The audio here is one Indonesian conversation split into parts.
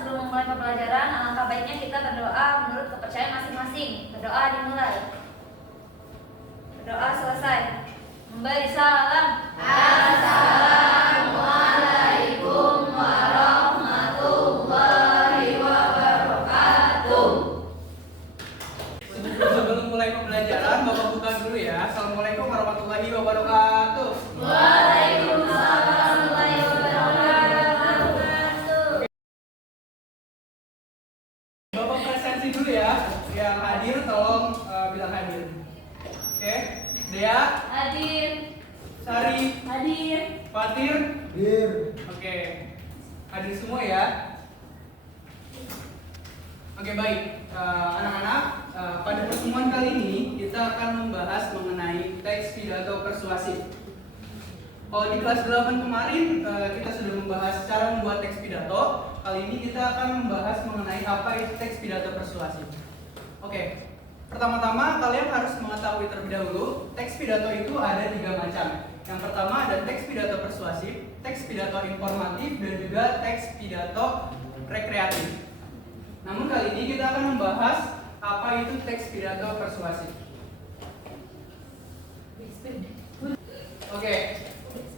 sebelum memulai pembelajaran, alangkah baiknya kita berdoa menurut kepercayaan masing-masing. Berdoa dimulai. Berdoa selesai. Memberi salam. Assalamualaikum warahmatullahi wabarakatuh. Sebelum mulai pembelajaran, Bapak buka dulu ya. Assalamualaikum warahmatullahi wabarakatuh. Waalaikumsalam warahmatullahi wabarakatuh. Bapak presensi dulu ya. Yang hadir tolong bilang hadir. Oke. Dea, Hadir. Sari, Hadir. Fatir, Bir. oke. Hadir semua ya. Oke, baik. Anak-anak, pada pertemuan kali ini kita akan membahas mengenai teks pidato persuasif. Kalau di kelas 8 kemarin kita sudah membahas cara membuat teks pidato. Kali ini kita akan membahas mengenai apa itu teks pidato persuasif. Oke. Pertama-tama kalian harus mengetahui terlebih dahulu teks pidato itu ada 3 macam. Yang pertama ada teks pidato persuasif, teks pidato informatif, dan juga teks pidato rekreatif. Namun kali ini kita akan membahas apa itu teks pidato persuasif. Oke.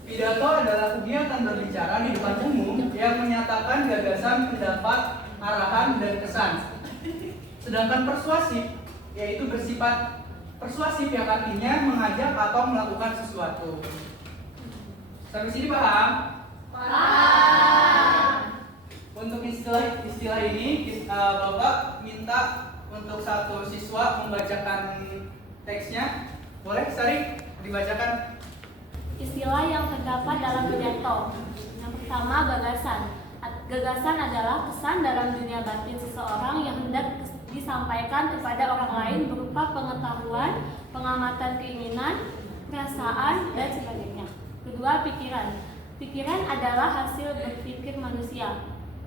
Pidato adalah kegiatan berbicara di depan umum yang menyatakan gagasan, pendapat, arahan, dan kesan. Sedangkan persuasif yaitu bersifat persuasif yang artinya mengajak atau melakukan sesuatu. Sampai sini paham? Paham. Untuk istilah ini Bapak minta untuk satu siswa membacakan teksnya. Boleh, Sari, dibacakan. Istilah yang terdapat dalam pidato. Yang pertama, gagasan. Gagasan adalah kesan dalam dunia batin seseorang yang hendak disampaikan kepada orang lain berupa pengetahuan, pengamatan keinginan, perasaan, dan sebagainya. Kedua, pikiran. Pikiran adalah hasil berpikir manusia.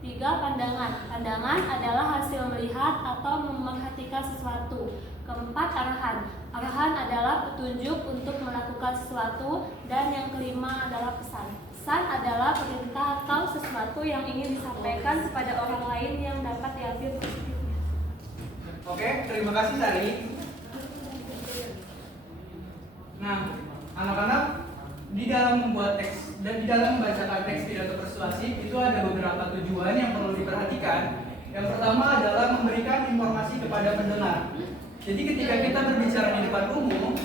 3, pandangan. Pandangan adalah hasil melihat atau memerhatikan sesuatu. Keempat, arahan. Arahan adalah petunjuk untuk melakukan sesuatu. Dan yang kelima adalah pesan. Pesan adalah perintah atau sesuatu yang ingin disampaikan kepada orang lain yang dapat diambil positifnya. Oke, terima kasih Sari. Nah, anak-anak, di dalam membuat teks dan di dalam membacakan teks pidato persuasif itu ada beberapa tujuan yang perlu diperhatikan. Yang pertama adalah memberikan informasi kepada pendengar. Jadi ketika kita berbicara di depan umum,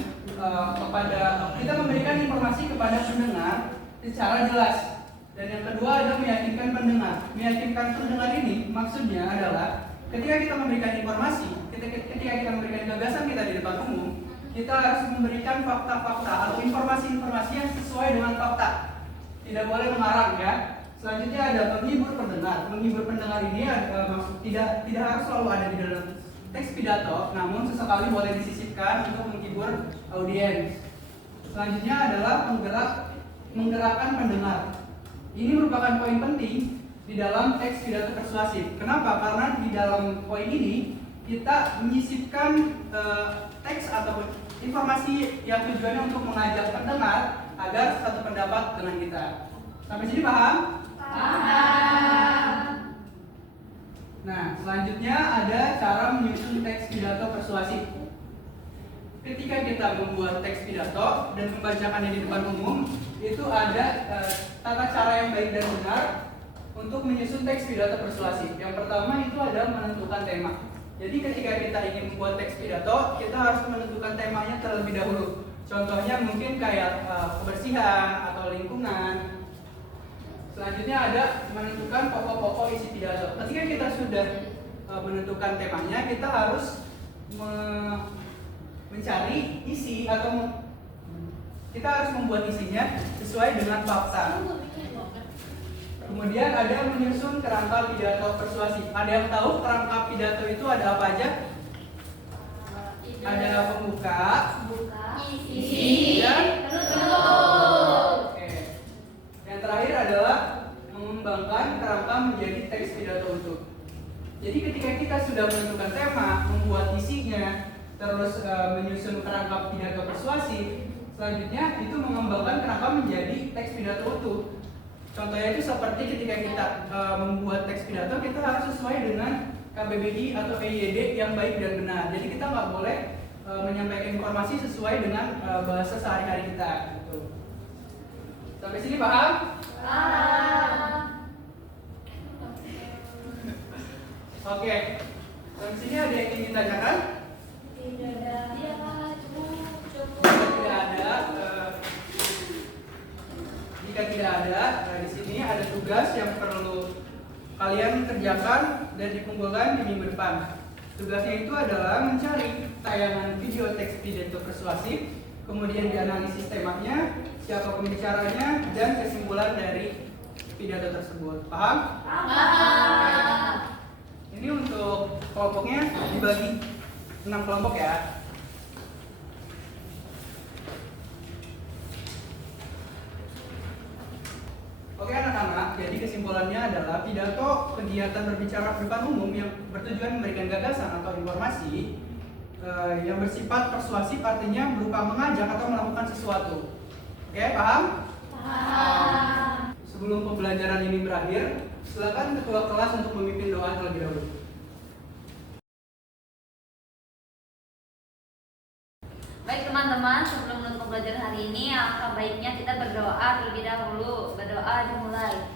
kita memberikan informasi kepada pendengar secara jelas. Dan yang kedua adalah meyakinkan pendengar. Meyakinkan pendengar ini maksudnya adalah ketika kita memberikan informasi, ketika kita memberikan gagasan kita di depan umum, kita harus memberikan fakta-fakta atau informasi-informasi yang sesuai dengan fakta. Tidak boleh mengarang ya. Selanjutnya ada menghibur pendengar. Menghibur pendengar ini maksud tidak harus selalu ada di dalam teks pidato, namun sesekali boleh disisipkan untuk menghibur audiens. Selanjutnya adalah menggerakkan pendengar. Ini merupakan poin penting di dalam teks pidato persuasif. Kenapa? Karena di dalam poin ini kita menyisipkan teks atau informasi yang tujuannya untuk mengajak pendengar agar satu pendapat dengan kita. Sampai sini paham? Paham. Nah, selanjutnya ada cara menyusun teks pidato persuasif. Ketika kita membuat teks pidato dan membacakannya di depan umum, itu ada tata cara yang baik dan benar untuk menyusun teks pidato persuasif. Yang pertama itu adalah menentukan tema. Jadi ketika kita ingin membuat teks pidato, kita harus menentukan temanya terlebih dahulu. Contohnya mungkin kayak kebersihan atau lingkungan. Selanjutnya ada menentukan pokok-pokok isi pidato. Ketika kita sudah menentukan temanya, kita harus mencari isi atau kita harus membuat isinya sesuai dengan fakta. Kemudian ada menyusun kerangka pidato persuasif. Ada yang tahu kerangka pidato itu ada apa aja? Ada pembuka, Isi. dan Penutup. oke. Yang terakhir adalah mengembangkan kerangka menjadi teks pidato utuh. Jadi ketika kita sudah menentukan tema, membuat isinya, terus menyusun kerangka pidato persuasif, selanjutnya itu mengembangkan kerangka menjadi teks pidato utuh. Contohnya itu seperti ketika kita membuat teks pidato, kita harus sesuai dengan KBBI atau EYD yang baik dan benar. Jadi kita nggak boleh menyampaikan informasi sesuai dengan bahasa sehari-hari kita. Gitu. Sampai sini paham? Oke. Sampai sini ada yang ingin ditanyakan? Tidak ada. Jika tidak ada, jika tidak ada, di sini ada tugas yang perlu kalian kerjakan dan dikumpulkan di minggu depan. Tugasnya itu adalah mencari tayangan video teks pidato persuasif, kemudian dianalisis temanya, siapa pembicaranya, dan kesimpulan dari pidato tersebut. Paham? Paham. Ini untuk kelompoknya dibagi 6 kelompok ya. Oke anak-anak, jadi kesimpulannya adalah pidato kegiatan berbicara di depan umum yang bertujuan memberikan gagasan atau informasi yang bersifat persuasif, artinya berupa mengajak atau melakukan sesuatu. Oke, paham? Paham. Sebelum pembelajaran ini berakhir, silakan ketua kelas untuk memimpin doa terlebih dahulu. Baik teman-teman, sebelum menutup pembelajaran hari ini, alangkah baiknya kita berdoa terlebih dahulu. Berdoa dimulai.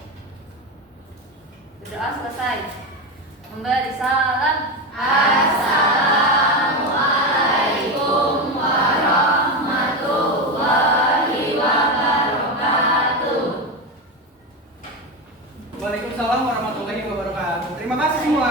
Berdoa selesai. Memberi salam. Assalamualaikum warahmatullahi wabarakatuh. Waalaikumsalam warahmatullahi wabarakatuh. Terima kasih semua.